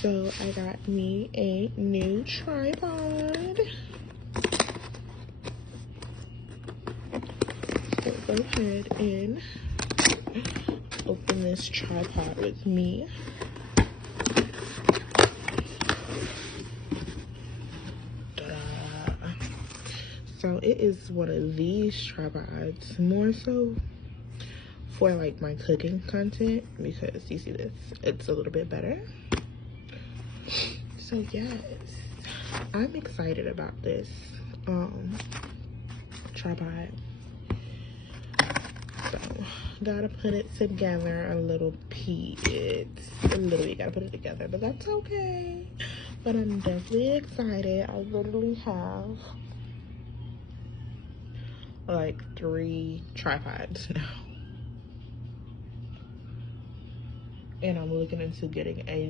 So I got me a new tripod. So go ahead and open this tripod with me. So it is one of these tripods, more so for like my cooking content, because you see this, it's a little bit better. So yes, I'm excited about this tripod. So gotta put it together a little bit. Gotta put it together, but that's okay. But I'm definitely excited. I literally have like 3 tripods now, and I'm looking into getting a